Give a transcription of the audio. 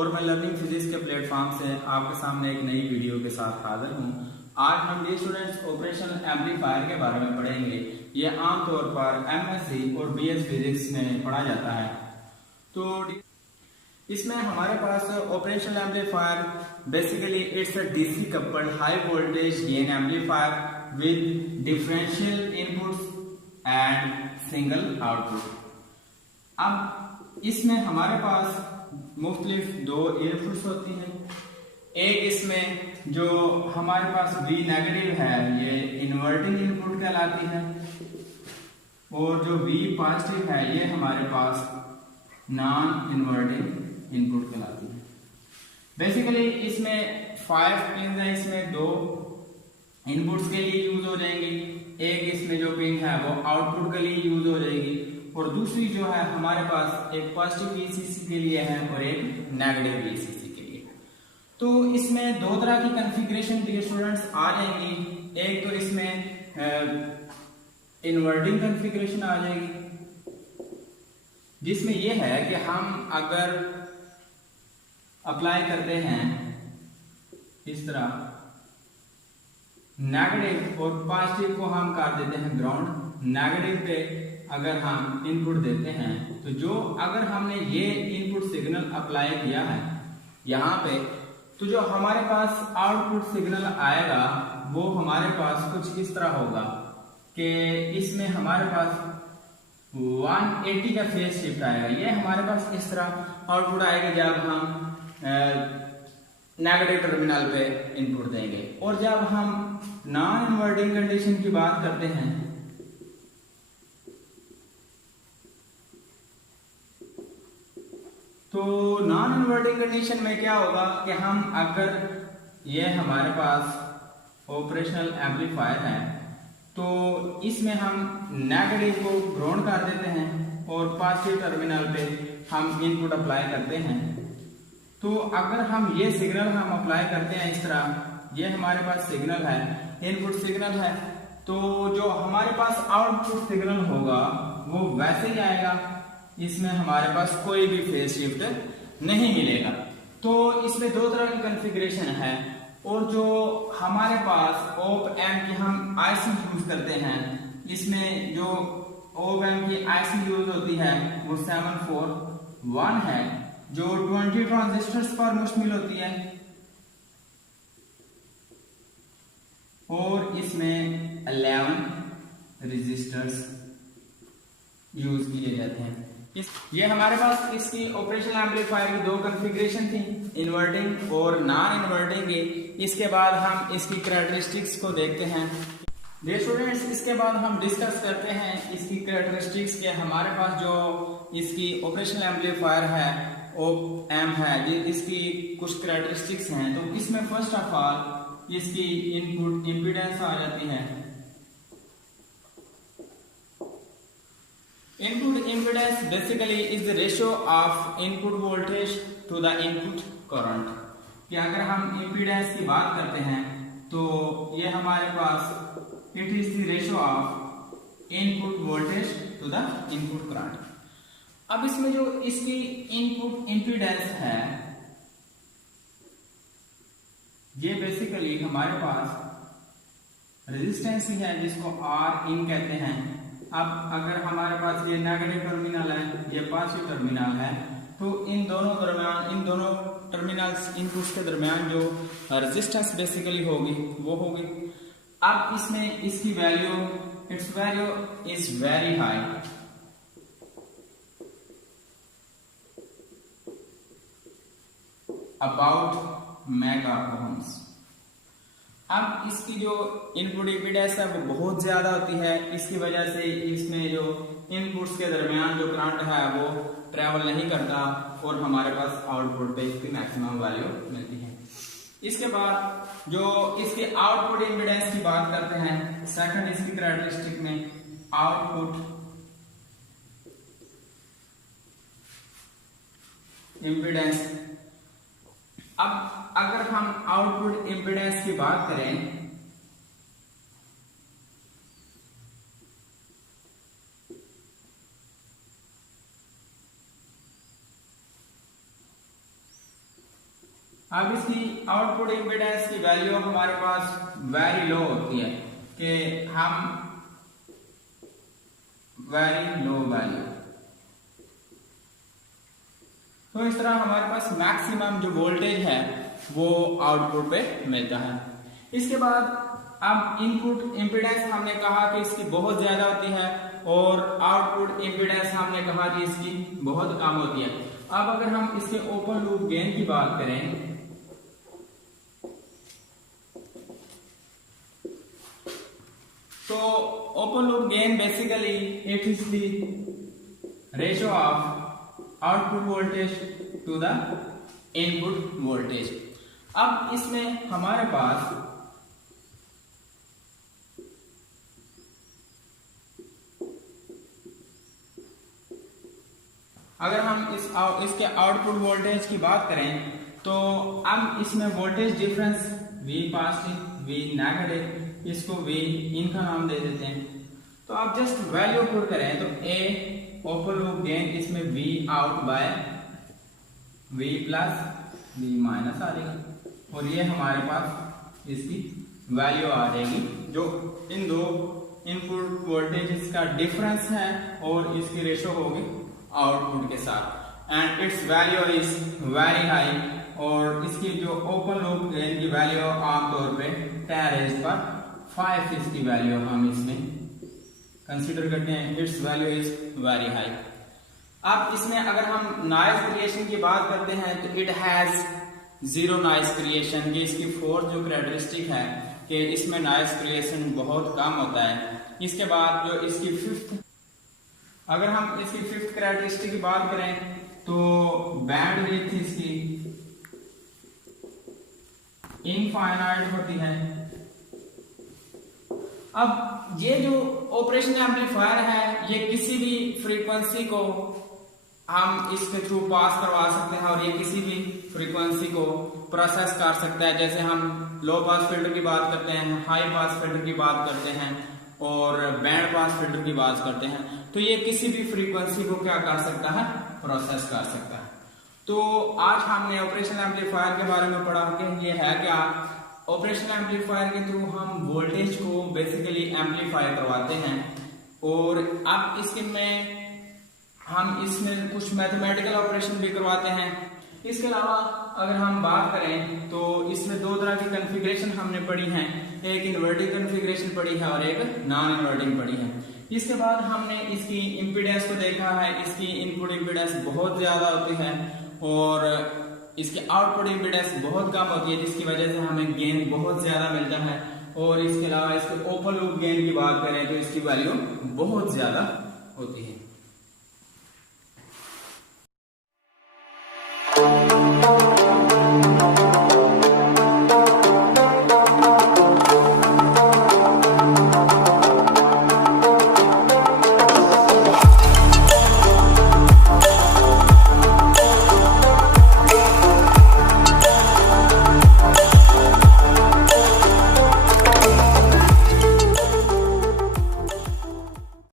और मैं learning physics के प्लेटफॉर्म से आपके सामने एक नई वीडियो के साथ हाजिर हूँ। आज हम ये स्टूडेंट्स ऑपरेशनल एम्पलीफायर के बारे में पढ़ेंगे। ये आमतौर पर एमएससी और बीएस फिजिक्स में पढ़ा जाता है। तो इसमें हमारे पास operational amplifier basically it's a DC coupled high voltage gain amplifier with differential inputs and single output. अब इसमें हमारे पास मुख्तलिफ दो इनपुट्स होती हैं। एक इसमें जो हमारे पास V नेगेटिव है ये इन्वर्टिंग इनपुट कहलाती है, और जो V पॉजिटिव है ये हमारे पास नॉन इन्वर्टिंग इनपुट कहलाती है। बेसिकली इसमें 5 पिन है, इसमें दो इनपुट्स के लिए यूज हो जाएंगी। एक इसमें जो पिन है वो आउटपुट के लिए यूज हो जाएगी, और दूसरी जो है हमारे पास एक पॉजिटिव VCC के लिए है और एक नेगेटिव VCC के लिए। तो इसमें दो तरह की कॉन्फ़िगरेशन डियर स्टूडेंट्स आ जाएंगी। एक तो इसमें इन्वर्टिंग कॉन्फ़िगरेशन आ जाएगी, जिसमें यह है कि हम अगर अप्लाई करते हैं इस तरह नेगेटिव और पॉजिटिव को हम कर देते हैं ग्राउंड, नेगेटिव पे अगर हम इनपुट देते हैं तो जो अगर हमने ये इनपुट सिग्नल अप्लाई किया है यहाँ पे, तो जो हमारे पास आउटपुट सिग्नल आएगा वो हमारे पास कुछ इस तरह होगा कि इसमें हमारे पास 180 का फेज शिफ्ट आएगा। ये हमारे पास इस तरह आउटपुट आएगा जब हम नेगेटिव टर्मिनल पे इनपुट देंगे। और जब हम नॉन इन्वर्टिंग कंडीशन की बात करते हैं तो नॉन इन्वर्टिंग कंडीशन में क्या होगा कि हम अगर ये हमारे पास ऑपरेशनल एम्पलीफायर है तो इसमें हम नेगेटिव को ग्राउंड कर देते हैं और पॉजिटिव टर्मिनल पे हम इनपुट अप्लाई करते हैं। तो अगर हम ये सिग्नल हम अप्लाई करते हैं इस तरह, ये हमारे पास सिग्नल है, इनपुट सिग्नल है, तो जो हमारे पास आउटपुट सिग्नल होगा वो वैसे ही आएगा। इसमें हमारे पास कोई भी फेज शिफ्ट नहीं मिलेगा। तो इसमें दो तरह की कॉन्फ़िगरेशन है, और जो हमारे पास ऑप एम्प की हम आईसी यूज करते हैं, इसमें जो ऑप एम्प की आईसी यूज होती है वो 741 है, जो 20 ट्रांजिस्टर्स पर मुश्तमिल होती है, और इसमें 11 रजिस्टर्स यूज किए जाते हैं। ये हमारे पास इसकी ऑपरेशनल एम्पलीफायर की दो कॉन्फ़िगरेशन थी, इन्वर्टिंग और नॉन इन्वर्टिंग। इसके बाद हम इसकी कैरेक्टरिस्टिक्स को देखते हैं। डियर स्टूडेंट्स, इसके बाद हम डिस्कस करते हैं इसकी कैरेक्टरिस्टिक्स के। हमारे पास जो इसकी ऑपरेशनल एम्पलीफायर है ऑप एम्प है, ये इसकी कुछ कैरेक्टरिस्टिक्स हैं। तो इसमें फर्स्ट ऑफ ऑल इसकी इनपुट इम्पीडेंस आ जाती है। Input impedance basically is the ratio of input voltage to the input current. कि अगर हम इम्पीडेंस की बात करते हैं तो ये हमारे पास it is the ratio of input voltage to the input current. अब इसमें जो इसकी इनपुट इम्पीडेंस है ये बेसिकली हमारे पास रेजिस्टेंस ही है, जिसको R इन कहते हैं। अब अगर हमारे पास ये नेगेटिव टर्मिनल है, ये पॉजिटिव टर्मिनल है, तो इन दोनों टर्मिनल्स इनपुट्स के दरमियान जो रेजिस्टेंस बेसिकली होगी वो होगी। अब इसमें इसकी value, its value is very high, about mega ohms. अब इसकी जो इनपुट इम्पीडेंस है वो बहुत ज्यादा होती है, इसकी वजह से इसमें जो इनपुट्स के दरमियान जो करंट है वो ट्रेवल नहीं करता और हमारे पास आउटपुट पे इसकी मैक्सिमम वैल्यू मिलती है। इसके बाद जो इसके आउटपुट इम्पीडेंस की बात करते हैं, सेकंड इसकी कैरेक्टरिस्टिक में आउटपुट इम्पीडेंस। अब अगर हम आउटपुट इम्पीडेंस की बात करें अब इसकी आउटपुट इम्पीडेंस की वैल्यू हमारे पास वेरी लो होती है कि हम वेरी लो वैल्यू, तो इस तरह हमारे पास मैक्सिमम जो वोल्टेज है वो आउटपुट पे मिलता है। इसके बाद अब इनपुट इम्पीडेंस हमने कहा कि इसकी बहुत ज्यादा होती है और आउटपुट इम्पीडेंस हमने कहा कि इसकी बहुत कम होती है। अब अगर हम इसके ओपन लूप गेन की बात करें तो open loop gain basically it is the ratio of output voltage to the input voltage. अब इसमें हमारे पास अगर हम इसके आउटपुट वोल्टेज की बात करें तो अब इसमें voltage difference V positive V negative, इसको V इनका नाम दे देते हैं। तो आप जस्ट वैल्यू पुट करें तो A ओपन लूप गेन इसमें V out by V plus V minus आ जाएगी और ये हमारे पास इसकी वैल्यू आ जाएगी जो इन दो इनपुट वोल्टेज का डिफरेंस है और इसकी रेशो होगी आउटपुट के साथ and it's value is very high. और इसकी जो ओपन लूप गेन की वैल्यू आमतौर पे 10⁵ इसकी वैल्यू हम इसमें कंसीडर करते हैं, it's value is very high. अब इसमें अगर हम नॉइज क्रिएशन की बात करते हैं तो it has zero noise creation. ये इसकी फोर्थ जो कैरेक्टरिस्टिक है कि इसमें नॉइज क्रिएशन बहुत कम होता है। इसके बाद जो इसकी फिफ्थ, अगर हम इसकी फिफ्थ कैरेक्टरिस्टिक की बात करें तो बैंड विड्थ इसकी इनफाइनाइट होती है। अब ये जो ऑपरेशन एम्पलीफायर है ये किसी भी फ्रीक्वेंसी को हम इसके थ्रू पास करवा सकते हैं और ये किसी भी फ्रीक्वेंसी को प्रोसेस कर सकता है। जैसे हम लो पास फिल्टर की बात करते हैं, हाई पास फिल्टर की बात करते हैं और बैंड पास फिल्टर की बात करते हैं, तो ये किसी भी फ्रीक्वेंसी को क्या कर सकता है, प्रोसेस कर सकता है। तो आज हमने ऑपरेशन एम्पलीफायर के बारे में पढ़ा कि ये है क्या। ऑपरेशन एम्पलीफायर के थ्रू हम वोल्टेज को बेसिकली एम्पलीफाई करवाते हैं और अब इसके में हम इसमें कुछ मैथमेटिकल ऑपरेशन भी करवाते हैं। इसके अलावा अगर हम बात करें तो इसमें दो तरह की कॉन्फ़िगरेशन हमने पढ़ी हैं, एक इन्वर्टिंग कॉन्फ़िगरेशन पढ़ी है और एक नॉन इन्वर्टिंग पढ़ी है। इसके बाद हमने इसकी इम्पीडेंस को देखा है, इसकी इनपुट इम्पीडेंस बहुत ज्यादा होती है और इसकी आउटपुट इम्पीडेंस बहुत कम होती है जिसकी वजह से हमें गेन बहुत ज्यादा मिलता है। और इसके अलावा इसके ओपन लूप गेन की बात करें तो इसकी वैल्यू बहुत ज्यादा होती है।